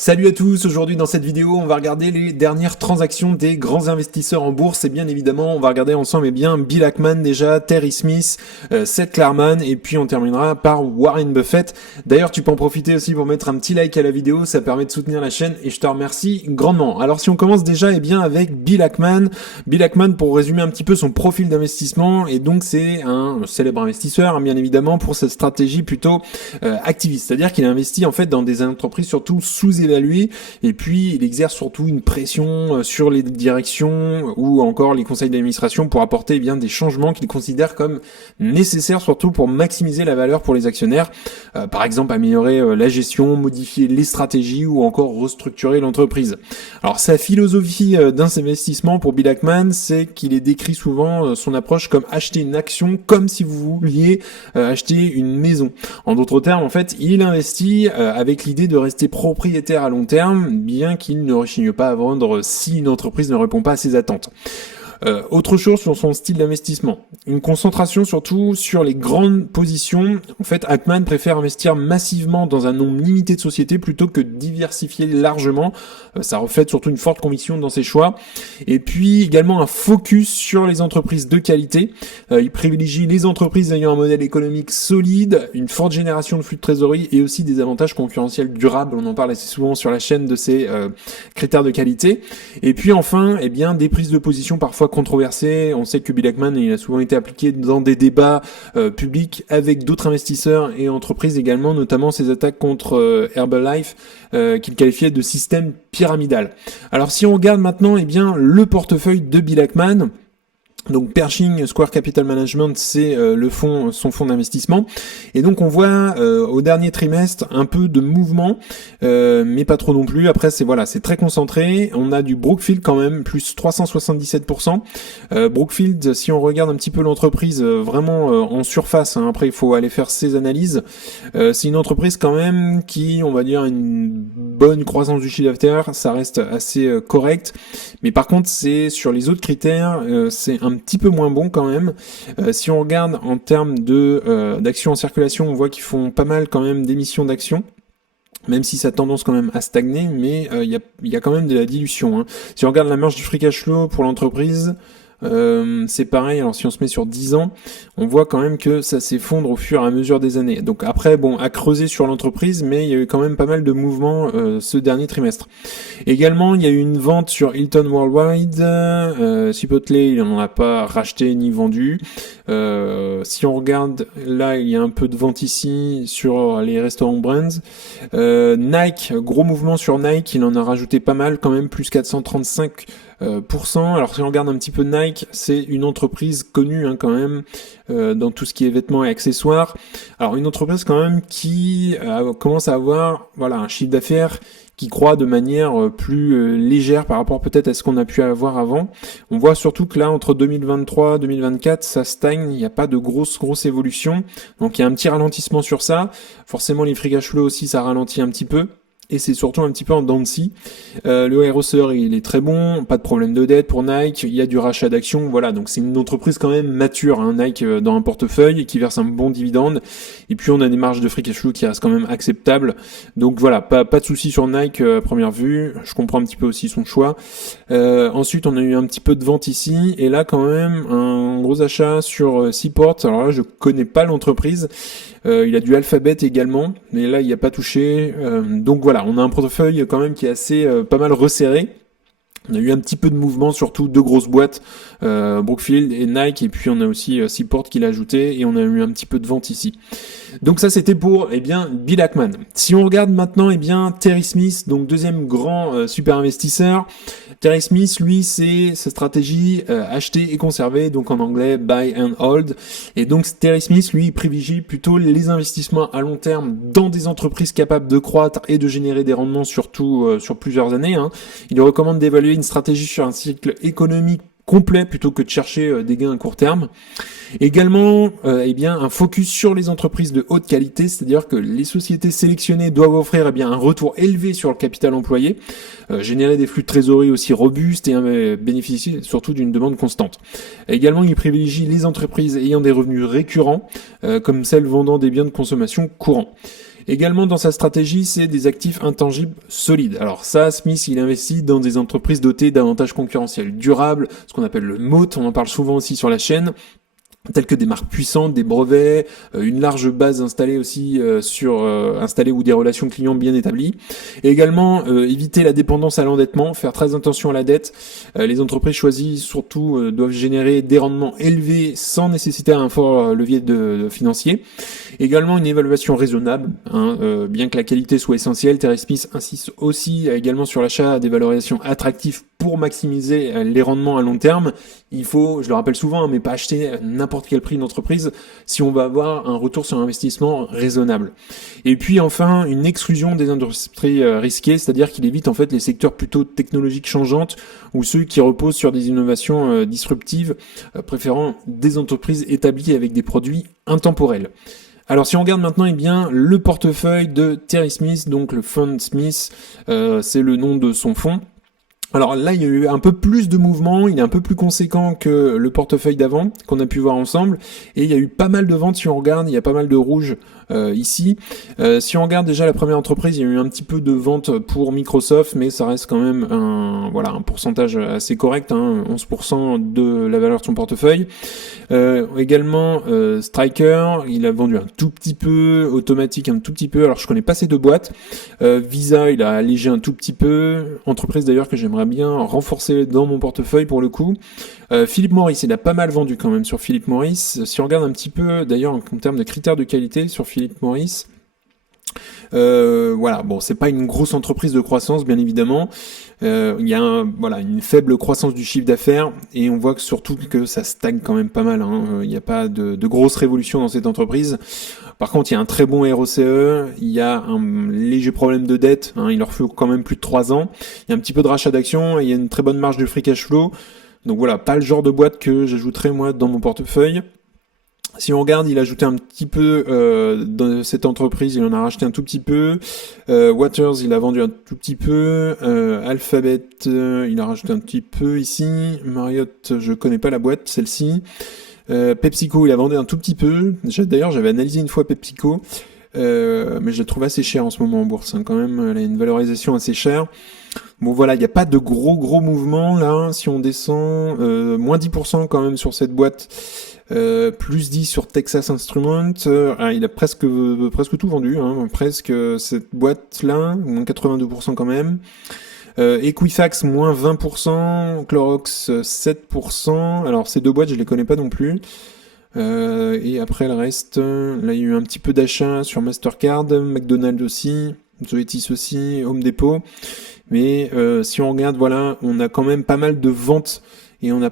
Salut à tous, aujourd'hui dans cette vidéo on va regarder les dernières transactions des grands investisseurs en bourse et bien évidemment on va regarder ensemble Bill Ackman déjà, Terry Smith, Seth Klarman et puis on terminera par Warren Buffett. D'ailleurs tu peux en profiter aussi pour mettre un petit like à la vidéo, ça permet de soutenir la chaîne et je te remercie grandement. Alors si on commence déjà avec Bill Ackman pour résumer un petit peu son profil d'investissement et donc c'est un célèbre investisseur bien évidemment pour sa stratégie plutôt activiste, c'est-à-dire qu'il a investi en fait dans des entreprises surtout sous-évaluées et puis il exerce surtout une pression sur les directions ou encore les conseils d'administration pour apporter bien des changements qu'il considère comme nécessaires surtout pour maximiser la valeur pour les actionnaires, par exemple améliorer la gestion, modifier les stratégies ou encore restructurer l'entreprise. Alors sa philosophie d'investissement pour Bill Ackman, c'est qu'il est décrit souvent son approche comme acheter une action comme si vous vouliez acheter une maison. En d'autres termes, en fait, il investit avec l'idée de rester propriétaire à long terme, bien qu'il ne rechigne pas à vendre si une entreprise ne répond pas à ses attentes. Autre chose sur son style d'investissement, une concentration surtout sur les grandes positions. En fait, Ackman préfère investir massivement dans un nombre limité de sociétés plutôt que diversifier largement. Ça reflète surtout une forte conviction dans ses choix. Et puis également un focus sur les entreprises de qualité. Il privilégie les entreprises ayant un modèle économique solide, une forte génération de flux de trésorerie et aussi des avantages concurrentiels durables. On en parle assez souvent sur la chaîne de ces critères de qualité. Et puis enfin, des prises de position parfois controversé. On sait que Bill Ackman il a souvent été appliqué dans des débats publics avec d'autres investisseurs et entreprises également, notamment ses attaques contre Herbalife qu'il qualifiait de système pyramidal. Alors si on regarde maintenant le portefeuille de Bill Ackman, donc Pershing Square Capital Management, c'est son fonds d'investissement. Et donc on voit au dernier trimestre un peu de mouvement, mais pas trop non plus. Après c'est très concentré. On a du Brookfield quand même, plus 377%. Brookfield, si on regarde un petit peu l'entreprise vraiment en surface, après il faut aller faire ses analyses. C'est une entreprise quand même qui, on va dire, a une bonne croissance du chiffre d'affaires, ça reste assez correct. Mais par contre, c'est sur les autres critères, c'est un petit peu moins bon quand même. Si on regarde en termes d'actions en circulation, on voit qu'ils font pas mal quand même d'émissions d'actions, même si ça a tendance quand même à stagner, mais il y a quand même de la dilution. Si on regarde la marge du free cash flow pour l'entreprise, c'est pareil. Alors si on se met sur 10 ans, on voit quand même que ça s'effondre au fur et à mesure des années. Donc après, à creuser sur l'entreprise, mais il y a eu quand même pas mal de mouvements ce dernier trimestre. Également, il y a eu une vente sur Hilton Worldwide. Chipotle, il n'en a pas racheté ni vendu. Si on regarde, là, il y a un peu de vente ici sur les restaurants brands. Nike, gros mouvement sur Nike, il en a rajouté pas mal quand même, plus 435%. Alors si on regarde un petit peu Nike, c'est une entreprise connue quand même dans tout ce qui est vêtements et accessoires. Alors une entreprise quand même qui commence à avoir un chiffre d'affaires qui croît de manière plus légère par rapport peut-être à ce qu'on a pu avoir avant. On voit surtout que là, entre 2023 et 2024, ça stagne, il n'y a pas de grosse évolution. Donc il y a un petit ralentissement sur ça. Forcément, les free cash flow aussi, ça ralentit un petit peu. Et c'est surtout un petit peu en dents de scie. Le ROCE, il est très bon, pas de problème de dette pour Nike, il y a du rachat d'actions, donc c'est une entreprise quand même mature, Nike dans un portefeuille et qui verse un bon dividende. Et puis on a des marges de free cash flow qui restent quand même acceptables. Donc pas de souci sur Nike à première vue. Je comprends un petit peu aussi son choix. Ensuite, on a eu un petit peu de vente ici et là quand même un gros achat sur Seaport. Alors là, je connais pas l'entreprise. Il a du Alphabet également, mais là il n'y a pas touché. Donc on a un portefeuille quand même qui est assez pas mal resserré. On a eu un petit peu de mouvement, surtout deux grosses boîtes, Brookfield et Nike, et puis on a aussi Seaport qui l'a ajouté, et on a eu un petit peu de vente ici. Donc ça c'était pour Bill Ackman. Si on regarde maintenant Terry Smith, donc deuxième grand super investisseur. Terry Smith, lui, c'est sa stratégie acheter et conserver, donc en anglais buy and hold. Et donc Terry Smith, lui, il privilégie plutôt les investissements à long terme dans des entreprises capables de croître et de générer des rendements surtout sur plusieurs années. Il recommande d'évaluer une stratégie sur un cycle économique complet plutôt que de chercher des gains à court terme. Également, un focus sur les entreprises de haute qualité, c'est-à-dire que les sociétés sélectionnées doivent offrir un retour élevé sur le capital employé, générer des flux de trésorerie aussi robustes et bénéficier surtout d'une demande constante. Également, il privilégie les entreprises ayant des revenus récurrents, comme celles vendant des biens de consommation courants. Également dans sa stratégie, c'est des actifs intangibles solides. Alors ça, Smith, il investit dans des entreprises dotées d'avantages concurrentiels durables, ce qu'on appelle le moat, on en parle souvent aussi sur la chaîne, telles que des marques puissantes, des brevets, une large base installée aussi installée ou des relations clients bien établies. Et également éviter la dépendance à l'endettement, faire très attention à la dette. Les entreprises choisies surtout doivent générer des rendements élevés sans nécessiter un fort levier de financier. Également une évaluation raisonnable, bien que la qualité soit essentielle. Terry Smith insiste aussi également sur l'achat des valorisations attractives pour maximiser les rendements à long terme. Il faut, je le rappelle souvent, mais pas acheter n'importe quel prix d'entreprise si on va avoir un retour sur investissement raisonnable. Et puis enfin, une exclusion des industries risquées, c'est-à-dire qu'il évite en fait les secteurs plutôt technologiques changeantes ou ceux qui reposent sur des innovations disruptives, préférant des entreprises établies avec des produits intemporels. Alors si on regarde maintenant le portefeuille de Terry Smith, donc le Fund Smith, c'est le nom de son fonds. Alors là, il y a eu un peu plus de mouvement, il est un peu plus conséquent que le portefeuille d'avant, qu'on a pu voir ensemble, et il y a eu pas mal de ventes, si on regarde, il y a pas mal de rouge ici. Si on regarde déjà la première entreprise, il y a eu un petit peu de ventes pour Microsoft, mais ça reste quand même un pourcentage assez correct, 11% de la valeur de son portefeuille. Également Stryker, il a vendu un tout petit peu, Automatic un tout petit peu, alors je connais pas ces deux boîtes. Visa, il a allégé un tout petit peu, entreprise d'ailleurs que j'aimerais bien renforcer dans mon portefeuille pour le coup. Philip Morris, il a pas mal vendu quand même sur Philip Morris. Si on regarde un petit peu d'ailleurs en termes de critères de qualité sur Philip Morris, c'est pas une grosse entreprise de croissance bien évidemment. Il y a une faible croissance du chiffre d'affaires et on voit que surtout que ça stagne quand même pas mal. Il n'y a pas de grosse révolution dans cette entreprise. Par contre, il y a un très bon ROCE, il y a un léger problème de dette, il leur faut quand même plus de 3 ans. Il y a un petit peu de rachat d'actions et il y a une très bonne marge de free cash flow. Donc voilà, pas le genre de boîte que j'ajouterais moi dans mon portefeuille. Si on regarde, il a ajouté un petit peu dans cette entreprise, il en a racheté un tout petit peu. Waters, il a vendu un tout petit peu. Alphabet, il a rajouté un petit peu ici. Marriott, je connais pas la boîte, celle-ci. PepsiCo, il a vendu un tout petit peu. D'ailleurs, j'avais analysé une fois PepsiCo, mais je la trouve assez cher en ce moment en bourse. Quand même, elle a une valorisation assez chère. Bon voilà, il n'y a pas de gros mouvements là. Si on descend, moins 10% quand même sur cette boîte. Plus 10 sur Texas Instruments, il a presque tout vendu, presque cette boîte-là, moins 82% quand même. Equifax, moins 20%, Clorox, 7%, alors ces deux boîtes, je les connais pas non plus. Et après le reste, là il y a eu un petit peu d'achat sur Mastercard, McDonald's aussi, Zoetis aussi, Home Depot. Mais si on regarde, on a quand même pas mal de ventes et on a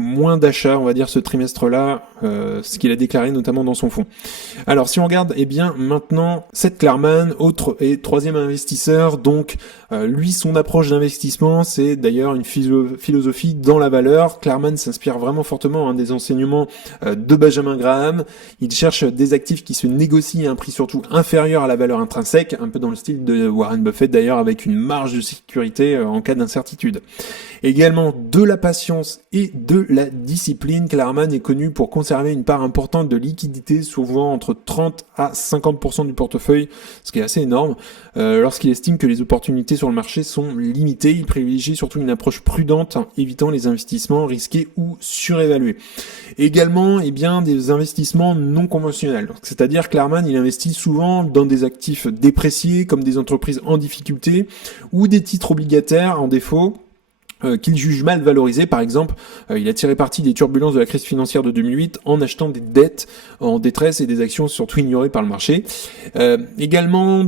moins d'achats, on va dire, ce trimestre-là, ce qu'il a déclaré notamment dans son fonds. Alors, si on regarde, maintenant, Seth Klarman, autre et troisième investisseur, donc, lui, son approche d'investissement, c'est d'ailleurs une philosophie dans la valeur. Klarman s'inspire vraiment fortement des enseignements de Benjamin Graham. Il cherche des actifs qui se négocient à un prix surtout inférieur à la valeur intrinsèque, un peu dans le style de Warren Buffett d'ailleurs, avec une marge de sécurité en cas d'incertitude. Également de la patience et de la discipline. Klarman est connu pour conserver une part importante de liquidité, souvent entre 30 à 50% du portefeuille, ce qui est assez énorme. Lorsqu'il estime que les opportunités sur le marché sont limitées, il privilégie surtout une approche prudente, évitant les investissements risqués ou surévalués. Également, des investissements non conventionnels. C'est-à-dire Klarman, il investit souvent dans des actifs dépréciés, comme des entreprises en difficulté, ou des titres obligataires en défaut, qu'il juge mal valorisé. Par exemple, il a tiré parti des turbulences de la crise financière de 2008 en achetant des dettes en détresse et des actions surtout ignorées par le marché. Également,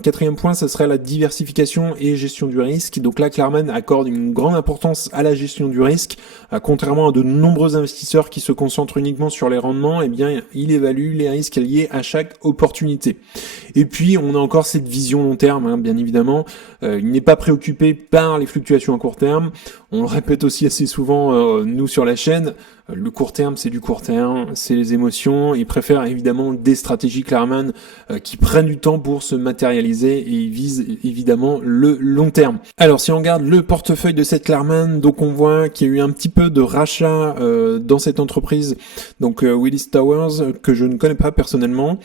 quatrième point, ça serait la diversification et gestion du risque. Donc là, Klarman accorde une grande importance à la gestion du risque. Contrairement à de nombreux investisseurs qui se concentrent uniquement sur les rendements, il évalue les risques liés à chaque opportunité. Et puis, on a encore cette vision long terme, bien évidemment. Il n'est pas préoccupé par les fluctuations à court terme. On le répète aussi assez souvent, nous, sur la chaîne. Le court terme, c'est du court terme, c'est les émotions. Il préfère évidemment des stratégies Klarman qui prennent du temps pour se matérialiser et ils visent évidemment le long terme. Alors si on regarde le portefeuille de cette Klarman, donc on voit qu'il y a eu un petit peu de rachat dans cette entreprise, donc Willis Towers, que je ne connais pas personnellement.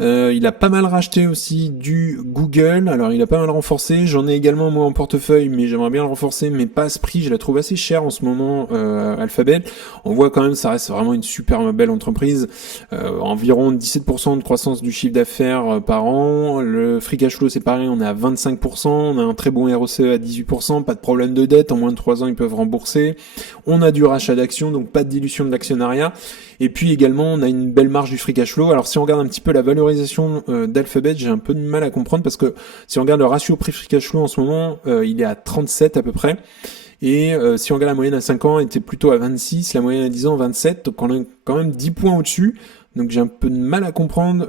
Il a pas mal racheté aussi du Google, alors il a pas mal renforcé. J'en ai également moi en portefeuille, mais j'aimerais bien le renforcer, mais pas à ce prix. Je la trouve assez chère en ce moment, Alphabet. On voit quand même, ça reste vraiment une super belle entreprise. Environ 17% de croissance du chiffre d'affaires par an. Le free cash flow, c'est pareil, on est à 25%. On a un très bon ROCE à 18%. Pas de problème de dette. En moins de 3 ans, ils peuvent rembourser. On a du rachat d'actions, donc pas de dilution de l'actionnariat. Et puis également, on a une belle marge du free cash flow. Alors si on regarde un petit peu la valorisation d'Alphabet, j'ai un peu de mal à comprendre parce que si on regarde le ratio prix-free cash flow en ce moment, il est à 37 à peu près. Et si on regarde la moyenne à 5 ans, elle était plutôt à 26, la moyenne à 10 ans 27, donc on a quand même 10 points au-dessus. Donc j'ai un peu de mal à comprendre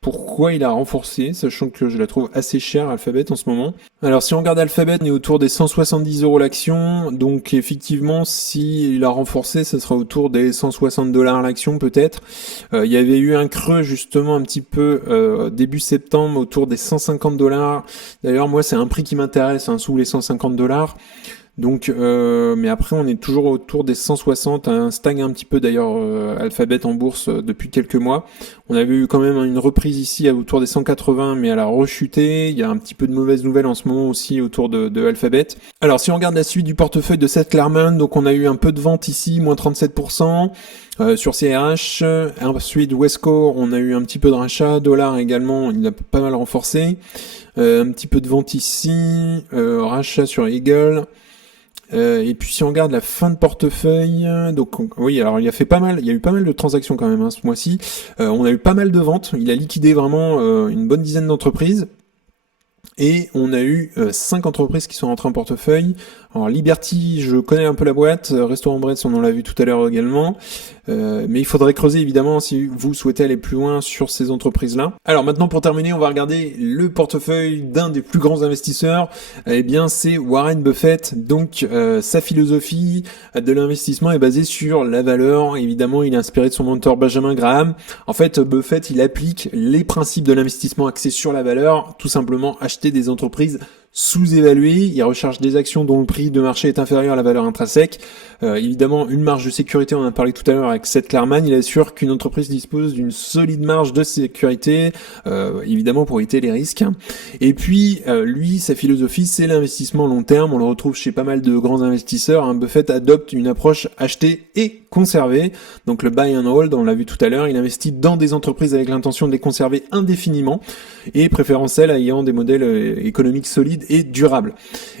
pourquoi il a renforcé, sachant que je la trouve assez chère Alphabet en ce moment. Alors si on regarde Alphabet, on est autour des 170 € l'action, donc effectivement s'il a renforcé, ça sera autour des 160 $ l'action peut-être. Il y avait eu un creux justement un petit peu début septembre autour des 150 $. D'ailleurs moi c'est un prix qui m'intéresse, sous les 150 $. Donc, mais après on est toujours autour des 160, stagne un petit peu d'ailleurs Alphabet en bourse depuis quelques mois. On avait eu quand même une reprise ici autour des 180, mais elle a rechuté. Il y a un petit peu de mauvaises nouvelles en ce moment aussi autour de Alphabet. Alors si on regarde la suite du portefeuille de Seth Klarman, donc on a eu un peu de vente ici, moins 37%. Sur CRH, ensuite Wesco, on a eu un petit peu de rachat, Dollar également, il a pas mal renforcé. Un petit peu de vente ici, rachat sur Eagle. Et puis si on regarde la fin de portefeuille, donc oui, alors il y a eu pas mal de transactions quand même ce mois-ci. On a eu pas mal de ventes. Il a liquidé vraiment une bonne dizaine d'entreprises. Et on a eu 5 entreprises qui sont rentrées en portefeuille. Alors Liberty, je connais un peu la boîte, Restaurant Bretz, on en l'a vu tout à l'heure également. Mais il faudrait creuser évidemment si vous souhaitez aller plus loin sur ces entreprises-là. Alors maintenant pour terminer, on va regarder le portefeuille d'un des plus grands investisseurs. Eh bien c'est Warren Buffett. Donc sa philosophie de l'investissement est basée sur la valeur. Évidemment, il est inspiré de son mentor Benjamin Graham. En fait, Buffett, il applique les principes de l'investissement axé sur la valeur, tout simplement acheter des entreprises sous-évaluées. Il recherche des actions dont le prix de marché est inférieur à la valeur intrinsèque. Évidemment, une marge de sécurité, on en a parlé tout à l'heure avec Seth Klarman, il assure qu'une entreprise dispose d'une solide marge de sécurité, évidemment pour éviter les risques. Et puis, lui, sa philosophie, c'est l'investissement long terme. On le retrouve chez pas mal de grands investisseurs. Buffett adopte une approche acheter et conserver. Donc le buy and hold, on l'a vu tout à l'heure, il investit dans des entreprises avec l'intention de les conserver indéfiniment et préférant celles ayant des modèles économiques solides et durables.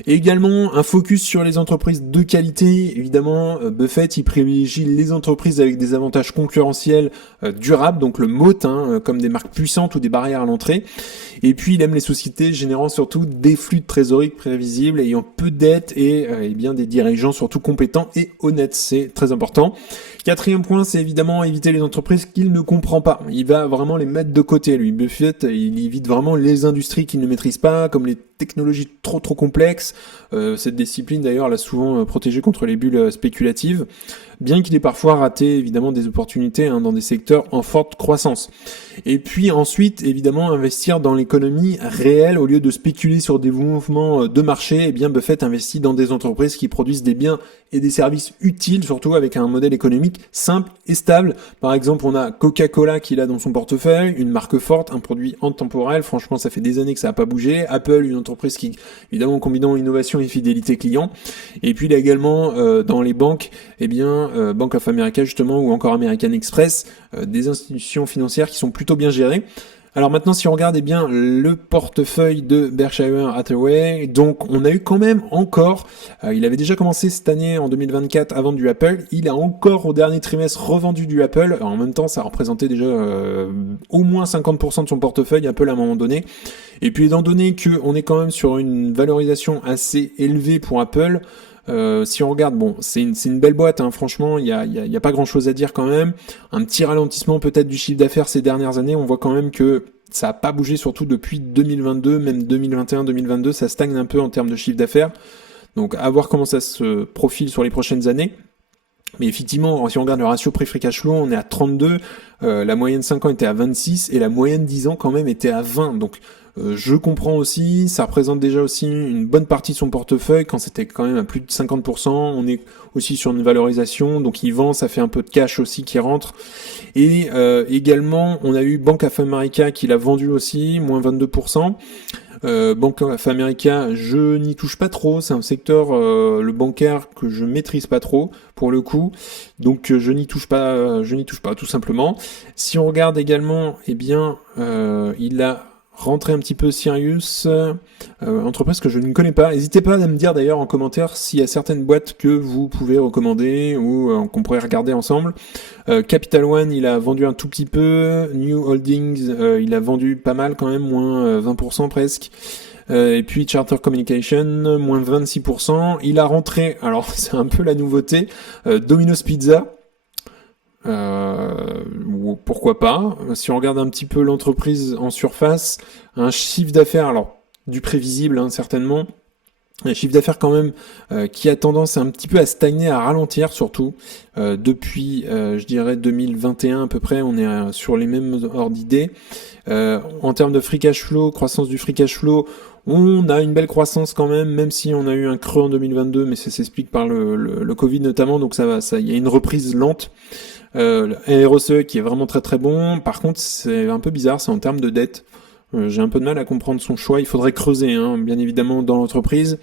Et également, un focus sur les entreprises de qualité. Évidemment, Buffett, il privilégie les entreprises avec des avantages concurrentiels durables, donc le moat, comme des marques puissantes ou des barrières à l'entrée. Et puis, il aime les sociétés générant surtout des flux de trésorerie prévisibles, ayant peu de dettes et bien des dirigeants surtout compétents et honnêtes. C'est très important. Quatrième point, c'est évidemment éviter les entreprises qu'il ne comprend pas. Il va vraiment les mettre de côté, lui. Buffett, il évite vraiment les industries qu'il ne maîtrise pas, comme les technologies trop complexes. Cette discipline, d'ailleurs, l'a souvent protégé contre les bulles spéculatives, bien qu'il ait parfois raté, évidemment, des opportunités dans des secteurs en forte croissance. Et puis ensuite, évidemment, investir dans l'économie réelle au lieu de spéculer sur des mouvements de marché. Eh bien, Buffett investit dans des entreprises qui produisent des biens et des services utiles, surtout avec un modèle économique simple et stable. Par exemple, on a Coca-Cola qu'il a dans son portefeuille, une marque forte, un produit intemporel. Franchement, ça fait des années que ça n'a pas bougé. Apple, une entreprise qui, évidemment, combinant innovation et fidélité client. Et puis, il a également dans les banques, Bank of America justement, ou encore American Express, des institutions financières qui sont plutôt bien gérées. Alors maintenant, si on regarde le portefeuille de Berkshire Hathaway, donc on a eu quand même encore, il avait déjà commencé cette année en 2024 à vendre du Apple, il a encore au dernier trimestre revendu du Apple. Alors, en même temps, ça représentait déjà au moins 50% de son portefeuille Apple à un moment donné. Et puis étant donné qu'on est quand même sur une valorisation assez élevée pour Apple, si on regarde, c'est une belle boîte, franchement, il y a pas grand chose à dire quand même. Un petit ralentissement peut-être du chiffre d'affaires ces dernières années, on voit quand même que ça a pas bougé, surtout depuis 2022, même 2021, 2022, ça stagne un peu en termes de chiffre d'affaires. Donc à voir comment ça se profile sur les prochaines années. Mais effectivement, si on regarde le ratio prix-free cash flow, on est à 32, la moyenne 5 ans était à 26 et la moyenne 10 ans quand même était à 20. Donc je comprends aussi, ça représente déjà aussi une bonne partie de son portefeuille quand c'était quand même à plus de 50%. On est aussi sur une valorisation, donc il vend, ça fait un peu de cash aussi qui rentre. Et également, on a eu Bank of America qui l'a vendu aussi, moins 22%. Bank of America, je n'y touche pas trop, c'est un secteur, le bancaire, que je maîtrise pas trop, pour le coup, donc je n'y touche pas, tout simplement. Si on regarde également, eh bien, il a rentré un petit peu Sirius, entreprise que je ne connais pas. N'hésitez pas à me dire d'ailleurs en commentaire s'il y a certaines boîtes que vous pouvez recommander ou qu'on pourrait regarder ensemble. Capital One, il a vendu un tout petit peu. New Holdings, il a vendu pas mal quand même, moins 20% presque. Et puis Charter Communication, moins 26%. Il a rentré, alors c'est un peu la nouveauté, Domino's Pizza. Pourquoi pas. Si on regarde un petit peu l'entreprise en surface, un chiffre d'affaires, alors du prévisible certainement, un chiffre d'affaires quand même qui a tendance un petit peu à stagner, à ralentir surtout depuis je dirais 2021 à peu près, on est sur les mêmes ordres d'idées. En termes de free cash flow, croissance du free cash flow, on a une belle croissance quand même si on a eu un creux en 2022, mais ça s'explique par le Covid notamment, donc il y a une reprise lente. Le RSE qui est vraiment très très bon. Par contre, c'est un peu bizarre, c'est en termes de dette. J'ai un peu de mal à comprendre son choix. Il faudrait creuser, bien évidemment, dans l'entreprise.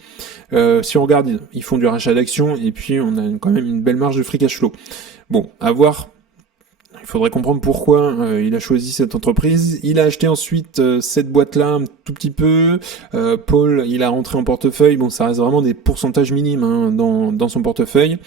Si on regarde, ils font du rachat d'actions et puis on a quand même une belle marge de free cash flow. Bon, à voir. Il faudrait comprendre pourquoi il a choisi cette entreprise. Il a acheté ensuite cette boîte-là un tout petit peu. Paul, il a rentré en portefeuille. Bon, ça reste vraiment des pourcentages minimes dans son portefeuille.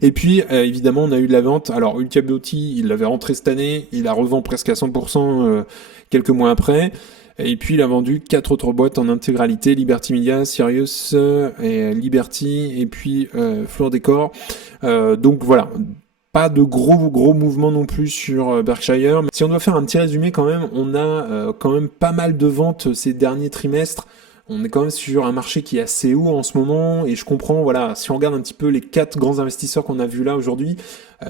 Et puis, évidemment, on a eu de la vente. Alors, Ultia Beauty, il l'avait rentré cette année. Il la revend presque à 100% quelques mois après. Et puis, il a vendu 4 autres boîtes en intégralité. Liberty Media, Sirius, et Liberty, et puis Floor Decor. Donc, voilà. Pas de gros mouvements non plus sur Berkshire. Si on doit faire un petit résumé quand même, on a quand même pas mal de ventes ces derniers trimestres. On est quand même sur un marché qui est assez haut en ce moment et je comprends, voilà, si on regarde un petit peu les 4 grands investisseurs qu'on a vus là aujourd'hui,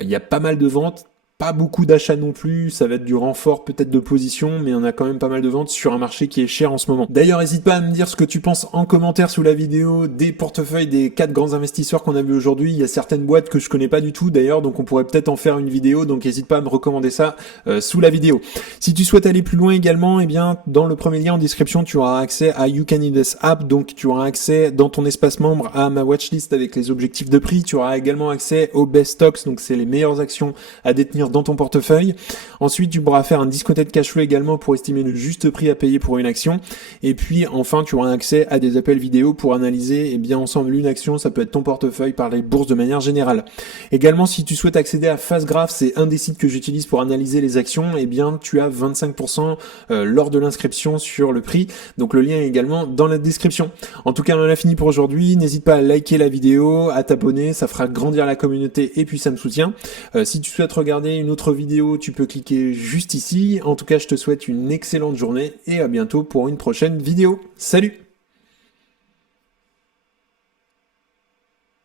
il y a pas mal de ventes. Pas beaucoup d'achats non plus, ça va être du renfort peut-être de position, mais on a quand même pas mal de ventes sur un marché qui est cher en ce moment. D'ailleurs, n'hésite pas à me dire ce que tu penses en commentaire sous la vidéo des portefeuilles des 4 grands investisseurs qu'on a vu aujourd'hui. Il y a certaines boîtes que je connais pas du tout d'ailleurs, donc on pourrait peut-être en faire une vidéo, donc n'hésite pas à me recommander ça sous la vidéo. Si tu souhaites aller plus loin également, eh bien dans le premier lien en description, tu auras accès à You Can Invest App, donc tu auras accès dans ton espace membre à ma watchlist avec les objectifs de prix. Tu auras également accès aux best stocks, donc c'est les meilleures actions à détenir dans ton portefeuille. Ensuite, tu pourras faire un discounted cash flow également pour estimer le juste prix à payer pour une action. Et puis, enfin, tu auras accès à des appels vidéo pour analyser, ensemble une action. Ça peut être ton portefeuille par les bourses de manière générale. Également, si tu souhaites accéder à FastGraph, c'est un des sites que j'utilise pour analyser les actions. Tu as 25% lors de l'inscription sur le prix. Donc, le lien est également dans la description. En tout cas, on en a fini pour aujourd'hui. N'hésite pas à liker la vidéo, à t'abonner. Ça fera grandir la communauté et puis ça me soutient. Si tu souhaites regarder une autre vidéo, tu peux cliquer juste ici. En tout cas, je te souhaite une excellente journée et à bientôt pour une prochaine vidéo. Salut!